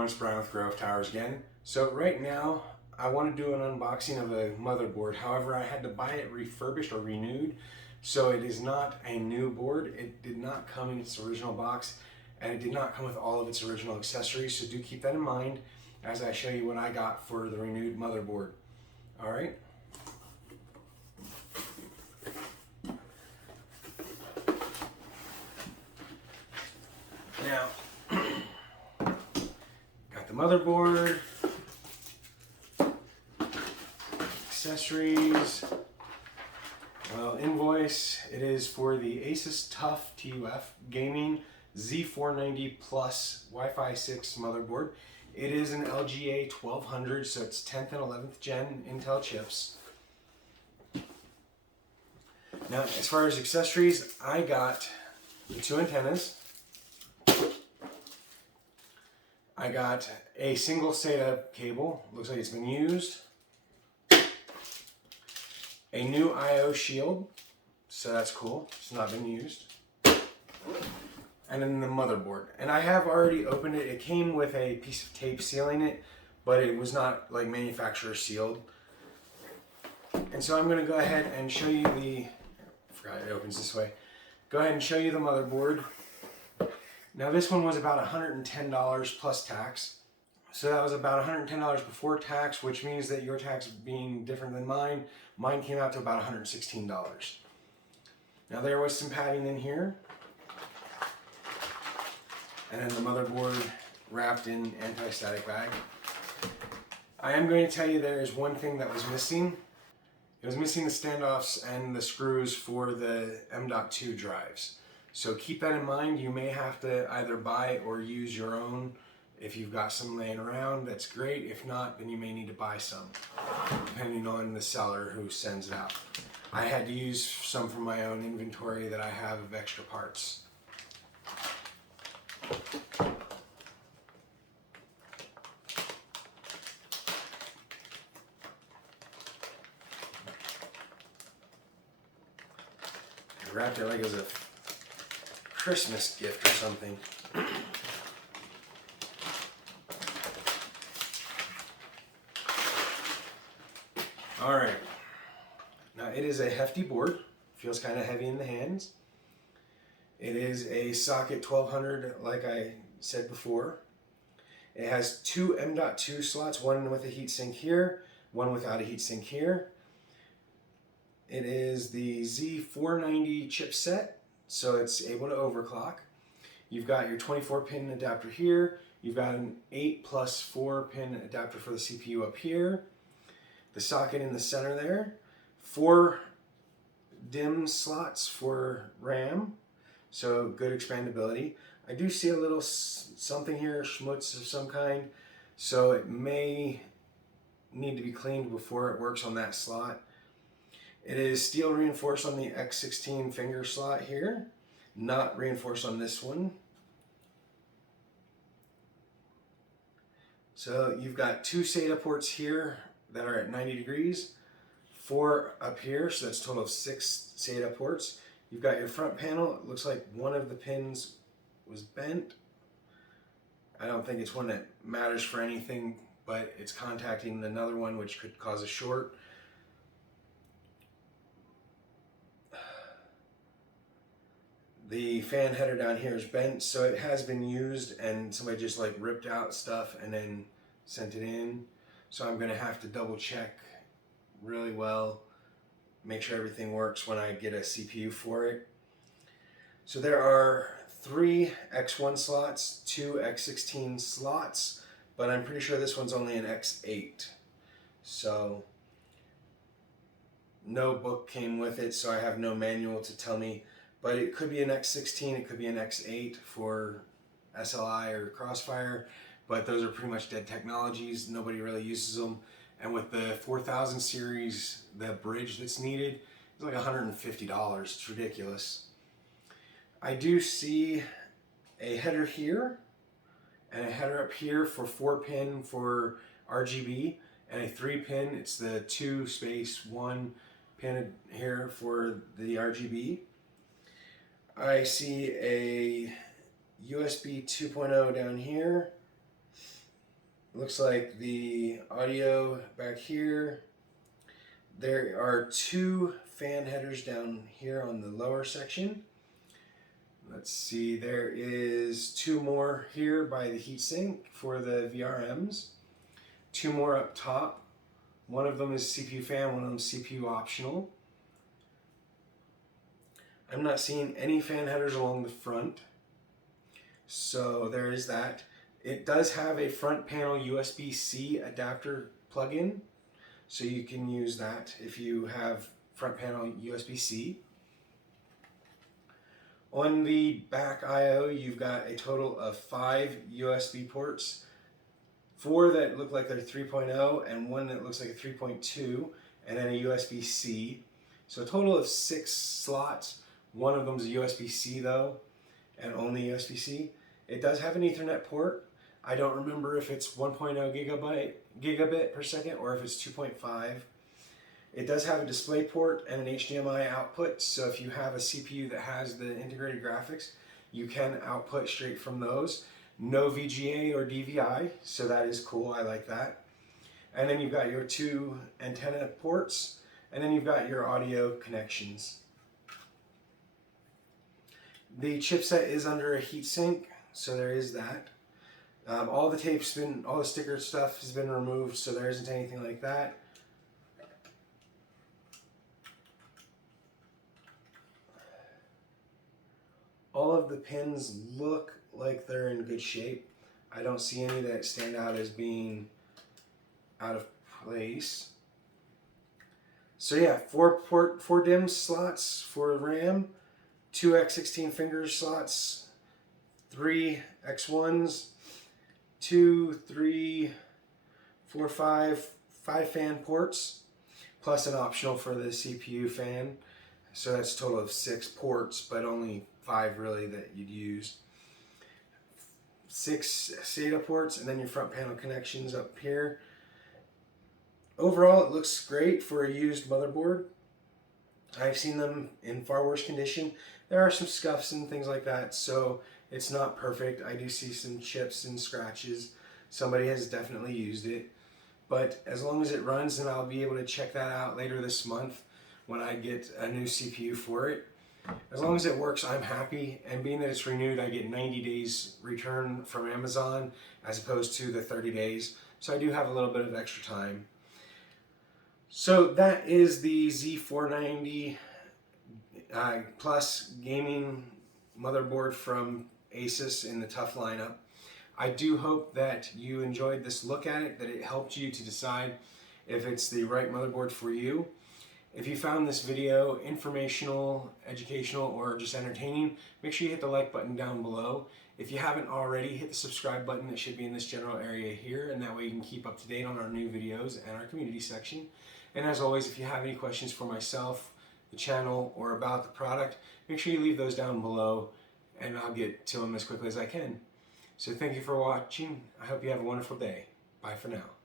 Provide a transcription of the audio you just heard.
everyone, it's Brian with GreyWolfTowers again. So right now, I want to do an unboxing of a motherboard. However, I had to buy it refurbished or renewed. So it is not a new board. It did not come in its original box, and it did not come with all of its original accessories. So do keep that in mind as I show you what I got for the renewed motherboard. All right. Now, got the motherboard, accessories, invoice. It is for the Asus Tuf TUF Gaming Z490 Plus Wi-Fi 6 motherboard. It is an LGA 1200, so it's 10th and 11th gen Intel chips. Now, as far as accessories, I got the two antennas. I got a single SATA cable, looks like it's been used. A new I/O shield, so that's cool, it's not been used. And then the motherboard. And I have already opened it. It came with a piece of tape sealing it, but it was not like manufacturer sealed. And so I'm gonna go ahead and show you I forgot it opens this way. Go ahead and show you the motherboard. Now this one was about $110 plus tax. So that was about $110 before tax, which means that your tax being different than mine, mine came out to about $116. Now there was some padding in here. And then the motherboard wrapped in anti-static bag. I am going to tell you there is one thing that was missing. It was missing the standoffs and the screws for the M.2 drives. So keep that in mind. You may have to either buy or use your own. If you've got some laying around, that's great. If not, then you may need to buy some, depending on the seller who sends it out. I had to use some from my own inventory that I have of extra parts. I wrapped it like it was a Christmas gift or something. All right. Now it is a hefty board. Feels kind of heavy in the hands. It is a socket 1200, like I said before. It has two M.2 slots, one with a heatsink here, one without a heatsink here. It is the Z490 chipset, so it's able to overclock. You've got your 24-pin adapter here. You've got an 8 plus 4-pin adapter for the CPU up here. The socket in the center there. 4 DIMM slots for RAM, so good expandability. I do see a little something here, schmutz of some kind, so it may need to be cleaned before it works on that slot. It is steel reinforced on the X16 finger slot here, not reinforced on this one. So you've got 2 SATA ports here that are at 90 degrees, 4 up here, so that's a total of 6 SATA ports. You've got your front panel. It looks like one of the pins was bent. I don't think it's one that matters for anything, but it's contacting another one, which could cause a short. The fan header down here is bent, so it has been used and somebody just like ripped out stuff and then sent it in. So I'm gonna have to double check really well, make sure everything works when I get a CPU for it. So there are 3 X1 slots, 2 X16 slots, but I'm pretty sure this one's only an X8. So no book came with it, so I have no manual to tell me, but it could be an X16, it could be an X8 for SLI or Crossfire, but those are pretty much dead technologies. Nobody really uses them. And with the 4000 series, the bridge that's needed is like $150. It's ridiculous. I do see a header here and a header up here for 4-pin for RGB and a 3-pin. It's the 2-1 pin here for the RGB. I see a USB 2.0 down here Looks like the audio back here. There are 2 fan headers down here on the lower section. Let's see, there is 2 more here by the heatsink for the VRMs. 2 more up top. One of them is CPU fan, one of them is CPU optional. I'm not seeing any fan headers along the front, so there is that. It does have a front panel USB-C adapter plug-in, so you can use that if you have front panel USB-C. On the back I/O, you've got a total of 5 USB ports, 4 that look like they're 3.0 and 1 that looks like a 3.2, and then a USB-C. So a total of 6 slots. One of them is a USB-C though, and only USB-C. It does have an Ethernet port. I don't remember if it's 1.0 gigabit per second or if it's 2.5. It does have a display port and an HDMI output, so if you have a CPU that has the integrated graphics, you can output straight from those. No VGA or DVI, so that is cool, I like that. And then you've got your 2 antenna ports, and then you've got your audio connections. The chipset is under a heatsink, so there is that. All the sticker stuff has been removed, so there isn't anything like that. All of the pins look like they're in good shape. I don't see any that stand out as being out of place. So yeah, 4 DIMM slots for RAM, 2 X16 finger slots, 3 X1s, 2, 3, 4, 5 fan ports, plus an optional for the CPU fan. So that's a total of 6 ports, but only 5 really that you'd use. 6 SATA ports, and then your front panel connections up here. Overall, it looks great for a used motherboard. I've seen them in far worse condition. There are some scuffs and things like that, so it's not perfect. I do see some chips and scratches. Somebody has definitely used it. But as long as it runs, then I'll be able to check that out later this month when I get a new CPU for it. As long as it works, I'm happy. And being that it's renewed, I get 90 days return from Amazon as opposed to the 30 days. So I do have a little bit of extra time. So that is the Z490 Plus gaming motherboard from Asus in the Tuf lineup. I do hope that you enjoyed this look at it, that it helped you to decide if it's the right motherboard for you. If you found this video informational, educational, or just entertaining, make sure you hit the like button down below. If you haven't already, hit the subscribe button. It should be in this general area here, and that way you can keep up to date on our new videos and our community section. And as always, if you have any questions for myself, the channel, or about the product, make sure you leave those down below, and I'll get to them as quickly as I can. So thank you for watching. I hope you have a wonderful day. Bye for now.